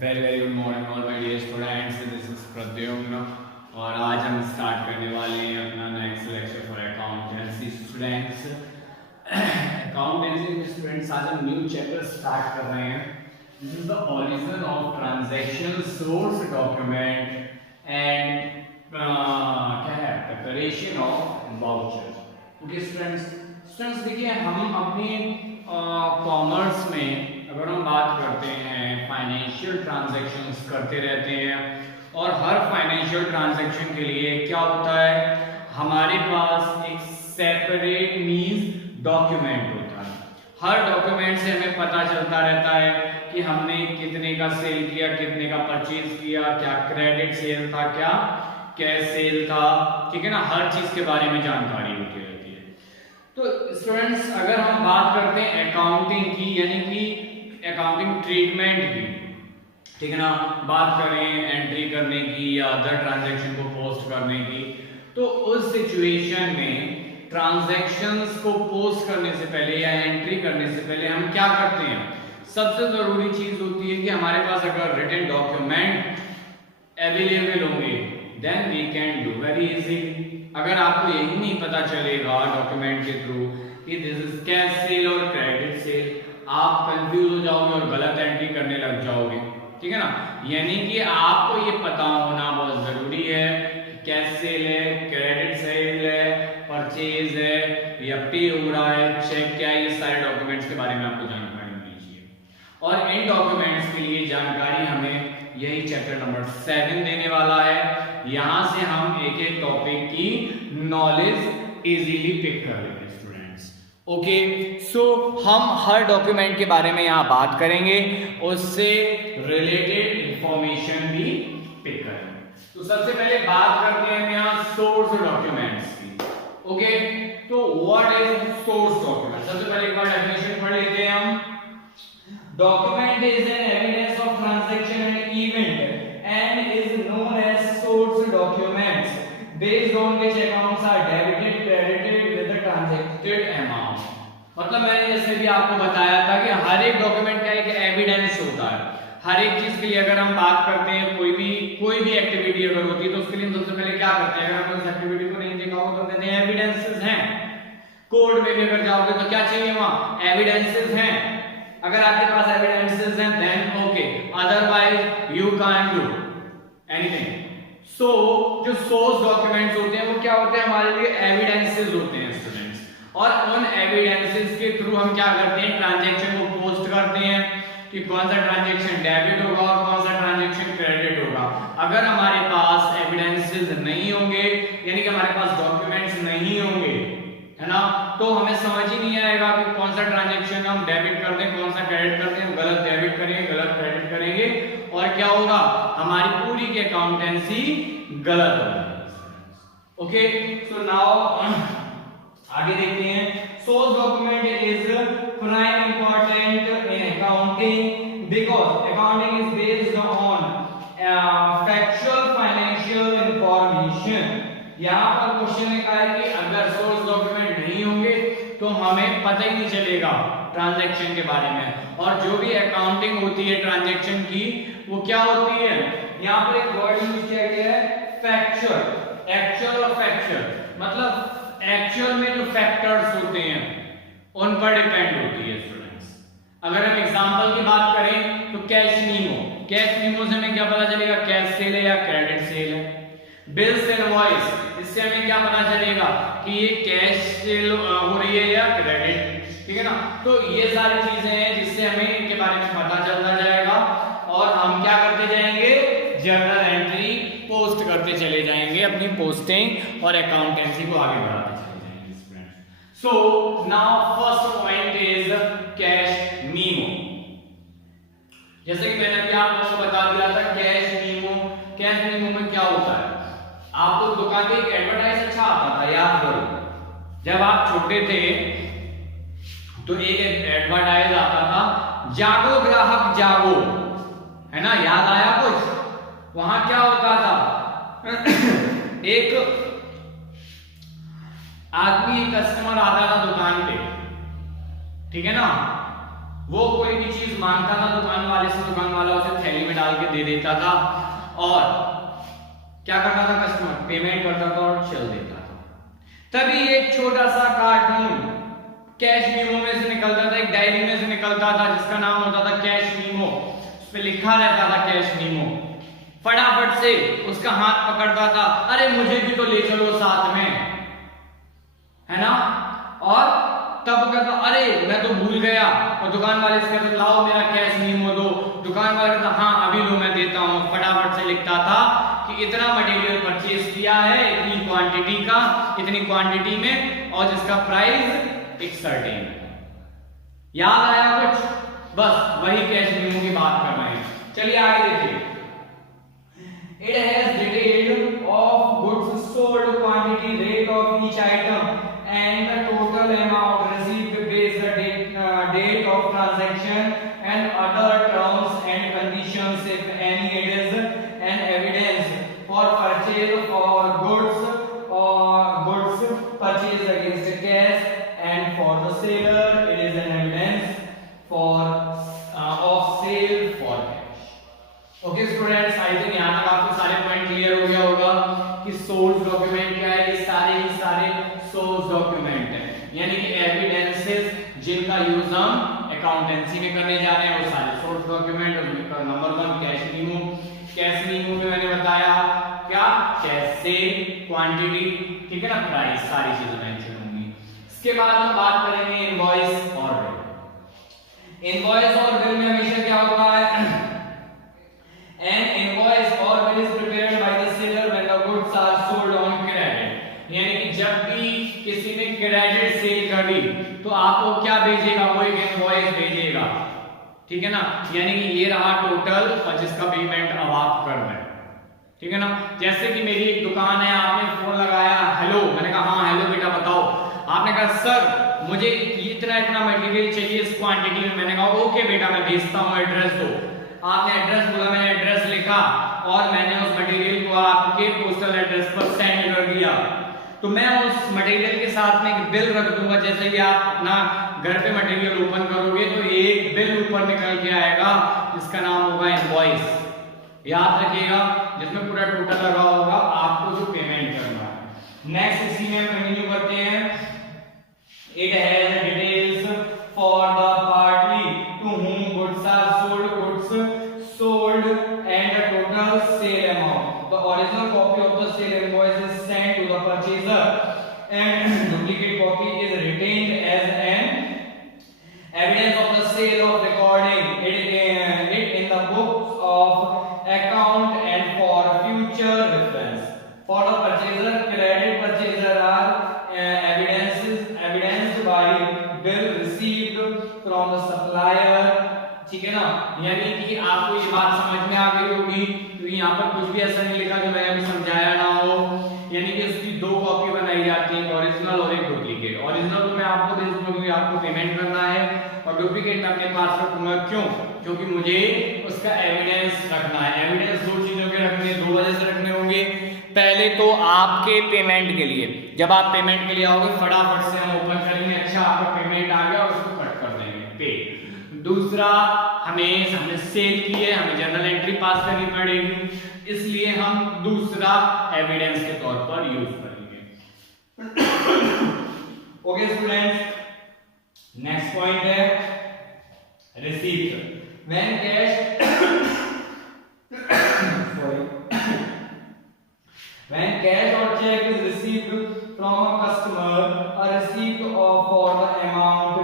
Very very good morning all my dear students, this is Pradyumn और आज हम start करने वाले हैं अपना next lecture for accountancy students. Accountancy में स्टूडेंट्स आज हम न्यू चैप्टर स्टार्ट कर रहे हैं। This is the origin of transaction source document and क्या है preparation of voucher. Okay students देखिए, हम अपनी कॉमर्स में अगर हम बात करते हैं फाइनेंशियल ट्रांजैक्शंस करते रहते हैं और हर फाइनेंशियल ट्रांजैक्शन के लिए क्या होता है, हमारे पास एक सेपरेट मींस डॉक्यूमेंट होता है। हर डॉक्यूमेंट से हमें पता चलता रहता है कि हमने कितने का सेल किया, कितने का परचेज किया, क्या क्रेडिट सेल था, क्या कैश सेल था, ठीक है ना। हर चीज के बारे में जानकारी होती रहती है। तो स्टूडेंट्स अगर हम बात करते हैं अकाउंटिंग की, यानी कि अकाउंटिंग ट्रीटमेंट की, ठीक है ना, बात करें एंट्री करने की या अदर ट्रांजैक्शन को पोस्ट करने की, तो उस सिचुएशन में ट्रांजैक्शंस को पोस्ट करने से पहले या एंट्री करने से पहले हम क्या करते हैं, सबसे जरूरी चीज होती है कि हमारे पास अगर रिटन डॉक्यूमेंट अवेलेबल होंगे then we can do very easily. अगर आपको यही नहीं पता चलेगा डॉक्यूमेंट के थ्रू कि दिस इज कैश सेल और क्रेडिट सेल, आप कंफ्यूज हो जाओगे और गलत एंट्री करने लग जाओगे, ठीक है ना। यानी कि आपको ये पता होना बहुत जरूरी है कि कैश सेल है, क्रेडिट सेल है, परचेज है, एफडी हो रहा है, चेक क्या है, ये सारे डॉक्यूमेंट्स के बारे में आपको जानकारी होनी चाहिए। और इन डॉक्यूमेंट्स के लिए जानकारी हमें यही चैप्टर नंबर 7 देने वाला है। यहां से हम एक एक टॉपिक की नॉलेज इजीली पिक कर लेंगे स्टूडेंट्स। ओके, सो हम हर डॉक्यूमेंट के बारे में यहाँ बात करेंगे, उससे रिलेटेड इंफॉर्मेशन भी पिक करेंगे। तो सबसे पहले बात करते हैं यहाँ सोर्स डॉक्यूमेंट्स की। ओके, तो व्हाट इज सोर्स डॉक्यूमेंट, सबसे पहले एक बार डेफिनेशन पढ़ लेते हैं हम। Document is an evidence of transaction and event and is known as source documents based on which accounts are debited credited with the transacted amount. मतलब मैंने जैसे भी आपको बताया था कि हर एक डॉक्यूमेंट का एक एविडेंस होता है। हर एक चीज के लिए अगर हम बात करते हैं, कोई भी एक्टिविटी अगर होती है तो उसके लिए सबसे पहले क्या करते हैं, अगर आपने उस एक्टिविटी को नहीं देखा हो तो कहते हैं एविडेंसेस हैं। कोर्ट में भी अगर जाओगे तो क्या चाहिए, वहां एविडेंसेस हैं। अगर आपके पास एविडेंसेस हैं then okay, otherwise you can't do anything. So जो सोर्स डॉक्यूमेंट्स होते हैं वो क्या होते हैं, हमारे लिए एविडेंसेस होते हैं स्टूडेंट्स। और उन एविडेंसेस के थ्रू हम क्या करते हैं, ट्रांजैक्शन को पोस्ट करते हैं कि कौन सा ट्रांजैक्शन डेबिट होगा और कौन सा ट्रांजैक्शन क्रेडिट होगा। अगर हमारे पास एविडेंसेस नहीं होंगे, यानी कि हमारे पास डॉक्यूमेंट्स नहीं होंगे, है ना, तो हमें समझ ही नहीं आएगा कि कौन सा ट्रांजैक्शन हम डेबिट कर दें, कौन सा क्रेडिट कर दें। गलत डेबिट करेंगे, गलत क्रेडिट करेंगे और क्या होगा, हमारी पूरी की अकाउंटेंसी गलत होगी। ओके, सो नाउ आगे देखते हैं। Source document is prime important in accounting because accounting is based on factual financial information. यहां पर क्वेश्चन में कहा है कि अगर सोर्स डॉक्यूमेंट नहीं होंगे तो हमें पता ही नहीं चलेगा ट्रांजैक्शन के बारे में। और जो भी अकाउंटिंग होती है ट्रांजैक्शन की वो क्या होती है, यहां पर एक वर्ड यूज किया गया है फैक्चुअल। एक्चुअल और फैक्चुअल मतलब एक्चुअल में जो फैक्टर्स होते हैं उन पर डिपेंड होती है स्टूडेंट्स। अगर हम एग्जांपल की बात करें तो कैश मीमो से हमें क्या पता चलेगा, कैश सेल है या क्रेडिट सेल है। बिल्स इनवॉइस, इससे हमें क्या पता चलेगा कि ये कैश सेल हो रही है या क्रेडिट, ठीक है ना। तो ये सारी चीजें हैं जिससे हमें इनके बारे में पता चलता जाएगा और हम क्या करते जाएंगे, जर्नल एंट्री पोस्ट करते चले जाएंगे, अपनी पोस्टिंग और अकाउंटेंसी को आगे बढ़ाते चले जाएंगे students. So now first point is cash memo. जैसे कि मैंने अभी आप लोगों को बता दिया था कैश मीमो में क्या होता है, आपको दुकान पे एक एडवर्टाइज अच्छा आता था, याद करो जब आप छोटे थे तो एक एडवर्टाइज आता था, जागो ग्राहक जागो, है ना, याद आया कुछ। वहां क्या होता था एक आदमी कस्टमर आता था दुकान पे, ठीक है ना, वो कोई भी चीज मांगता था दुकान वाले से, दुकान वाला उसे थैली में डाल के दे देता था और क्या करता था, कस्टमर पेमेंट करता था और चल देता था। तभी एक छोटा सा कार्टून कैश मीमो में से निकलता था, एक डायरी में से निकलता था जिसका नाम होता था कैश मीमो। उस पे लिखा रहता था कैश मीमो। फटाफट से उसका हाथ पकड़ता था, अरे मुझे भी तो ले चलो साथ में, है ना। और तब कहता अरे मैं तो भूल गया, और दुकान वाले से कहता लाओ मेरा कैश मीमो दो। दुकान वाला कहता हाँ अभी लो मैं देता हूँ। फटाफट से लिखता था कि इतना मटेरियल परचेज किया है, इतनी क्वांटिटी का, इतनी क्वांटिटी में, और जिसका प्राइस एक सर्टेन। याद आया कुछ? बस वही कैश मीमो की बात कर रहे हैं। चलिए आगे देखिए। It has detail of goods sold, quantity, rate of each item, and the total amount received based date of transaction and other terms and conditions if any. It is an evidence for purchase for goods or goods purchased against cash, and for the seller it is an evidence for of sale for cash. Okay students, I think यहाँ तक आपको सारे point clear हो गया होगा कि source document क्या है। ये सारे ही सारे सोर्स डॉक्यूमेंट है, यानी कि एविडेंसेस जिनका यूज हम अकाउंटेंसी में करने जा रहे हैं वो सारे source document. Number 1 cash memo. Cash memo में मैंने बताया क्या, कैसे, क्वांटिटी, ठीक है ना, प्राइस, सारी चीजें मेंशन होंगी। इसके बाद हम बात करेंगे इनवॉइस और बिल। इनवॉइस और बिल में हमेशा क्या होता है, an invoice or bill is prepared by the seller when the goods are sold on credit. यानी कि जब भी किसी ने क्रेडिट सेल करी तो आपको क्या भेजेगा, वो एक इनवॉइस भेजेगा, ठीक है ना। यानी कि ये रहा टोटल और जिसका पेमेंट अब आप कर रहे हैं, ठीक है ना। जैसे कि मेरी एक दुकान है, आपने फोन लगाया, हेलो, मैंने कहा हाँ हेलो बेटा बताओ। आपने कहा सर मुझे इतना इतना मटेरियल चाहिए इस क्वांटिटी में। मैंने कहा ओके बेटा मैं भेजता हूँ, एड्रेस दो। आपने एड्रेस बोला, मैंने एड्रेस लिखा और मैंने उस मटेरियल को आपके पोस्टल एड्रेस पर सेंड कर दिया। तो मैं उस मटेरियल के साथ में एक बिल रख दूंगा। जैसे कि आप अपना घर पे मटेरियल ओपन करोगे तो एक बिल ऊपर निकल के आएगा जिसका नाम होगा इनवॉइस। याद रखिएगा, जिसमें पूरा टोटल लगा होगा आपको जो पेमेंट करना है। नेक्स्ट इसी में कंटिन्यू करते हैं। It has details for the party to whom goods are sold, goods sold and the total sale amount. The original copy of the sale invoice is sent to the purchaser and duplicate copy is retained as an evidence of the sale of recording it in the books of account and for future reference. For the purchaser, credit purchaser are evidenced by bill received from the supplier, ठीक है ना। यानी कि आपको ये बात समझ में आ गई होगी, क्योंकि यहाँ पर कुछ भी ऐसा नहीं लिखा जो मैंने अभी समझाया ना हो। यानी कि उसकी दो कॉपी बनाई जाती है, ओरिजिनल और एक डुप्लीकेट। ओरिजिनल तो मैं आपको दे दूंगा क्योंकि आपको पेमेंट करना है, और डुप्लीकेट मैं अपने पास रखूंगा। क्यों? क्योंकि मुझे उसका एविडेंस रखना है। एविडेंस दो चीजों के रखने, दो वजह से रखने होंगे। पहले तो आपके पेमेंट के लिए, जब आप पेमेंट के लिए आओगे फटाफट से हम ओपन करेंगे, अच्छा आपका पेमेंट आ गया, उसको कट कर देंगे पे। दूसरा, हमने सेल की है, हमें जर्नल एंट्री पास करनी पड़ेगी, इसलिए हम दूसरा एविडेंस के तौर पर यूज करेंगे। ओके स्टूडेंट्स, नेक्स्ट पॉइंट है receipt. When cash or check is received from a customer, a receipt for the amount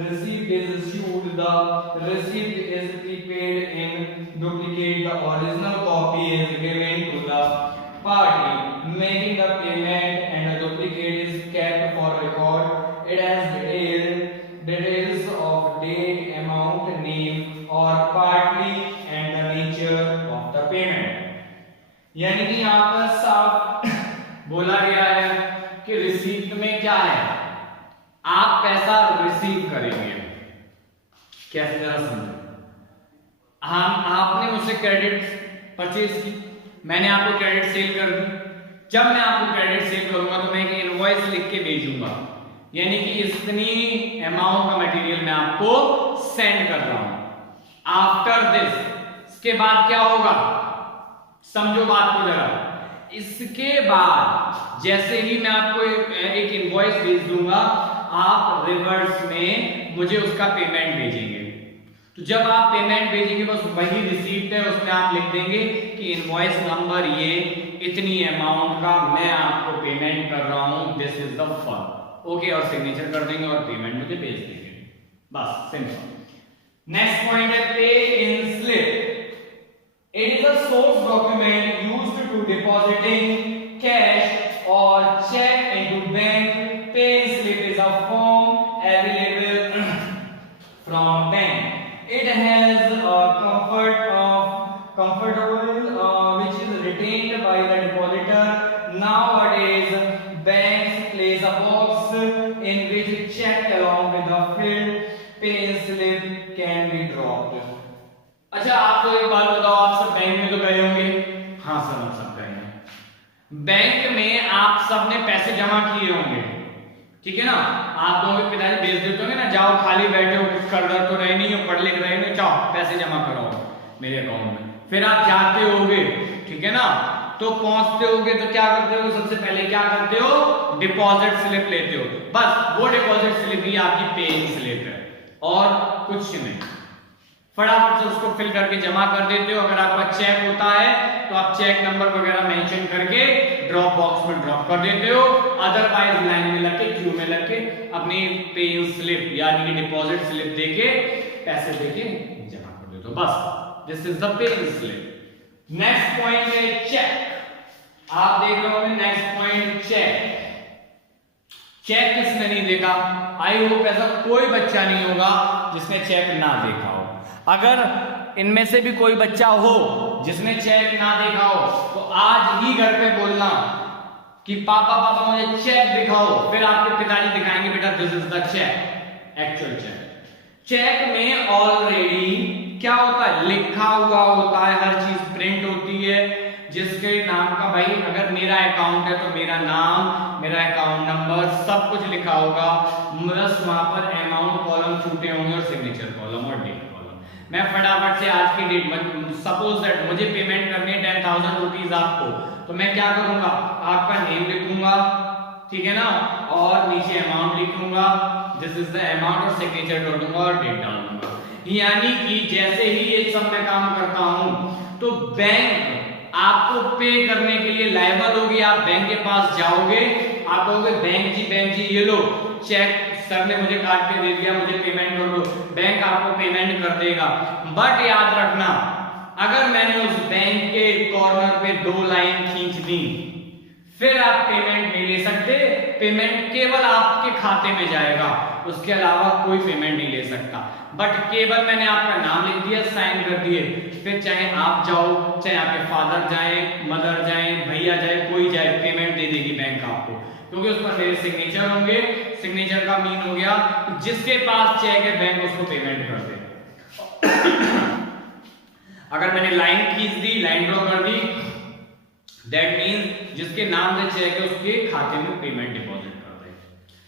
received is issued. The receipt is prepaid in duplicate. The original copy is given to the party making the payment, and the duplicate is kept for record. It has details of date, amount, name or party and the nature of the payment. यानी कि यहाँ पर साफ बोला गया है कि receipt में क्या है, आप पैसा रिसीव करेंगे। कैसे, जरा समझो। आपने मुझसे क्रेडिट परचेज की, मैंने आपको क्रेडिट सेल कर दी। जब मैं आपको क्रेडिट सेल करूंगा तो मैं एक इनवॉइस लिख के भेजूंगा। यानी कि इतनी अमाउंट का मटेरियल मैं आपको सेंड कर रहा हूं। आफ्टर दिस, इसके बाद क्या होगा, समझो बात को जरा। इसके बाद जैसे ही मैं आपको एक इनवॉइस भेज दूंगा, आप रिवर्स में मुझे उसका पेमेंट भेजेंगे। तो जब आप पेमेंट भेजेंगे बस वही रिसीप्ट है, उसमें आप लिख देंगे कि इनवॉइस नंबर ये इतनी अमाउंट का मैं आपको पेमेंट कर रहा हूं, this is the fund. Okay, और सिग्नेचर कर देंगे और पेमेंट मुझे भेज देंगे, बस सिंपल। नेक्स्ट पॉइंट है पे इन slip. It is a source document used to depositing cash or check into bank. Pay slip is a form available from bank. It has a comfortable which is retained by the depositor. Nowadays, banks place a box in which check along with the filled pay slip can be dropped. अच्छा, आप तो एक बात बताओ, आप सब bank में तो गए होंगे? हाँ सर, हम सब गए हैं। बैंक में आप सब ने पैसे जमा किए होंगे, ठीक है ना? आप लोगों के पिताजी भेज देते होंगे ना, जाओ खाली बैठे हो, कुछ कर दर तो रहे नहीं हो, पढ़ लिख रहे हो, जाओ पैसे जमा कराओ मेरे अकाउंट में। फिर आप जाते होगे, ठीक है ना? तो पहुंचते होगे तो क्या करते हो, सबसे पहले क्या करते हो, डिपॉजिट स्लिप लेते हो। बस वो डिपॉजिट स्लिप ही आपकी पेइंग स्लिप है और कुछ नहीं। फटाफट से उसको फिल करके जमा कर देते हो। अगर आपका चेक होता है तो आप चेक नंबर वगैरह मेंशन करके ड्रॉप बॉक्स में ड्रॉप कर देते हो, अदरवाइज लाइन में लग के, क्यू में लग के अपनी पेइंग स्लिप यानी कि डिपॉजिट स्लिप देके पैसे देके जमा कर देते हो, बस this is the paying slip. Next point है चेक। आप देख रहे होंगे नेक्स्ट पॉइंट चेक। चेक किसने नहीं देखा? आई होप ऐसा कोई बच्चा नहीं होगा जिसने चेक ना देखा हो। अगर इनमें से भी कोई बच्चा हो जिसने चेक ना देखा हो तो आज ही घर पे बोलना कि पापा पापा मुझे चेक दिखाओ। फिर आपके पिताजी दिखाएंगे बेटा this is the cheque, actual cheque. Cheque में ऑलरेडी क्या होता है, लिखा हुआ होता है, हर चीज प्रिंट होती है जिसके नाम का, भाई अगर मेरा अकाउंट है तो मेरा नाम, मेरा अकाउंट नंबर सब कुछ लिखा होगा, बस वहां पर अमाउंट कॉलम छूटे होंगे और सिग्नेचर कॉलम और डेट कॉलम। मैं फटाफट से आज की डेट में सपोज दैट मुझे पेमेंट करनी है 10,000 रुपीज आपको, तो मैं क्या करूंगा, आपका नेम लिखूंगा, ठीक है ना, और नीचे अमाउंट लिखूंगा, दिस इज द अमाउंट और सिग्नेचर कर दूंगा और डेट डाल दूंगा। यानी कि जैसे ही ये सब मैं काम करता हूं तो बैंक आपको पे करने के लिए लायबल होगी। आप बैंक के पास जाओगे, आप कहोगे बैंक जी ये लो चेक, सर ने मुझे काट के दे दिया, मुझे पेमेंट कर दो। बैंक आपको पेमेंट कर देगा। बट याद रखना, अगर मैंने उस बैंक के कॉर्नर पे 2 लाइन खींच दी फिर आप पेमेंट नहीं ले सकते। पेमेंट केवल आपके खाते में जाएगा, उसके अलावा कोई पेमेंट नहीं ले सकता। बट केवल मैंने आपका नाम लिख दिया, साइन कर दिए, फिर चाहे आप जाओ, चाहे आपके फादर जाए, मदर जाए, भैया जाए, कोई जाए, पेमेंट दे देगी बैंक आपको, क्योंकि उस पर मेरे सिग्नेचर होंगे। सिग्नेचर का मीन हो गया जिसके पास चेक है बैंक उसको पेमेंट कर दे। अगर मैंने लाइन खींच दी, लाइन ड्रॉ कर दी, दैट मींस जिसके नाम से चेक है उसके खाते में पेमेंट डिपॉजिट कर दे।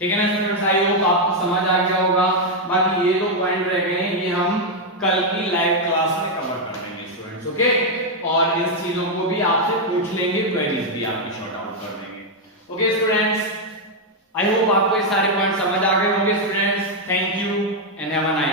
ठीक है ना स्टूडेंट्स, आई होप आपको समझ आ गया होगा। बाकी ये 2 पॉइंट रह गए हैं, ये हम कल की लाइव क्लास में कवर कर लेंगे स्टूडेंट्स, ओके। और इन चीजों को भी आपसे पूछ लेंगे, क्वेरीज भी आपकी शॉर्ट आउट कर देंगे, ओके स्टूडेंट्स। आई होप आपको ये सारे पॉइंट समझ आ गए होंगे students. Thank you and have a nice